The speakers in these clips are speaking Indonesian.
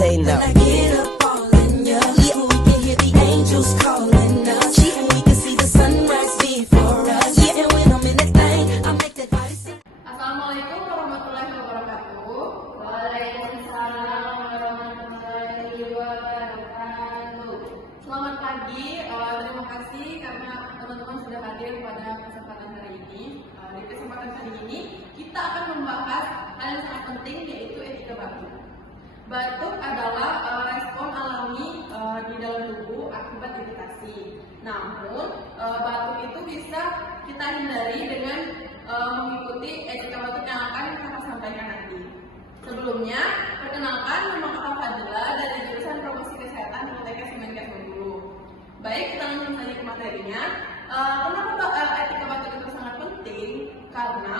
say no. When I get up all in ya, yeah, we can hear the angels calling us, and we can see the sunrise before us. Yeah, and when I'm in that thing, I make that body sing. Assalamualaikum warahmatullahi wabarakatuh. Waalaikumsalam warahmatullahi wabarakatuh. Selamat pagi. Terima kasih karena teman-teman sudah hadir pada kesempatan hari ini. Di kesempatan hari ini kita akan membahas hal yang sangat penting, yaitu etika batuk. Batuk adalah respon alami di dalam tubuh akibat iritasi. Namun batuk itu bisa kita hindari dengan mengikuti etika batuk yang akan kita sampaikan nanti. Sebelumnya, perkenalkan, nama aku Fadila dari jurusan Promosi Kesehatan Politeknik Kemenkes Bengkulu. Baik, kita langsung saja ke materinya. Kenapa etika batuk itu sangat penting? Karena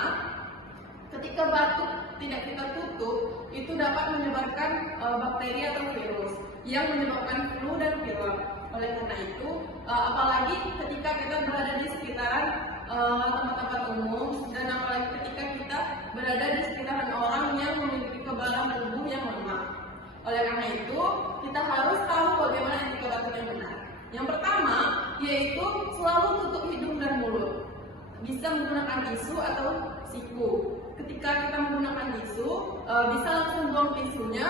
ketika batuk tidak kita tutup, itu dapat menyebarkan bakteri atau virus yang menyebabkan flu dan pilek. Oleh karena itu, apalagi ketika kita berada di sekitaran tempat-tempat umum, dan apalagi ketika kita berada di sekitaran orang yang memiliki kekebalan tubuh yang lemah. Oleh karena itu, kita harus tahu bagaimana etika batuk yang benar. Yang pertama, yaitu selalu tutup hidung dan mulut. Bisa menggunakan tisu atau siku. Ketika kita menggunakan tisu, bisa langsung buang tisunya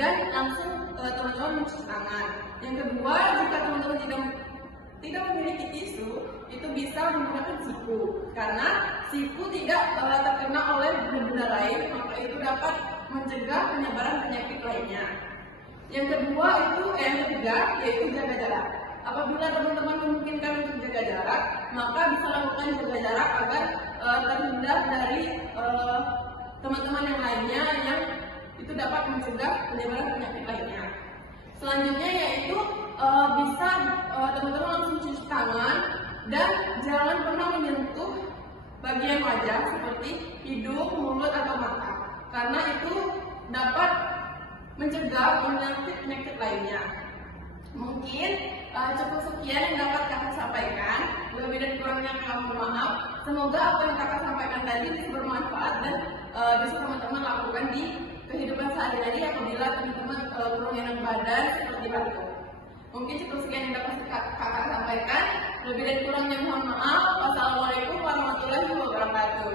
dan langsung teman-teman mencuci tangan. Yang kedua, jika teman-teman tidak memiliki tisu, itu bisa menggunakan siku. Karena siku tidak terkena oleh benda lain, maka itu dapat mencegah penyebaran penyakit lainnya. Yang ketiga, yaitu jaga jarak. Apabila teman-teman memungkinkan untuk jaga jarak, maka bisa lakukan jaga jarak agar terhindar dari teman-teman yang lainnya yang itu dapat mencegah penyebaran penyakit lainnya. Selanjutnya yaitu bisa teman-teman langsung cuci tangan dan jangan pernah menyentuh bagian wajah seperti hidung, mulut atau mata, karena itu dapat mencegah penyakit lainnya. Mungkin cukup sekian yang dapat kakak sampaikan. Lebih dan kurangnya kami mohon maaf. Semoga apa yang kakak sampaikan tadi bisa bermanfaat dan bisa teman-teman lakukan di kehidupan sehari-hari apabila teman-teman kurang enak badan seperti batuk. Mungkin cukup sekian yang dapat kakak sampaikan. Lebih dan kurangnya mohon maaf. Wassalamualaikum warahmatullahi wabarakatuh.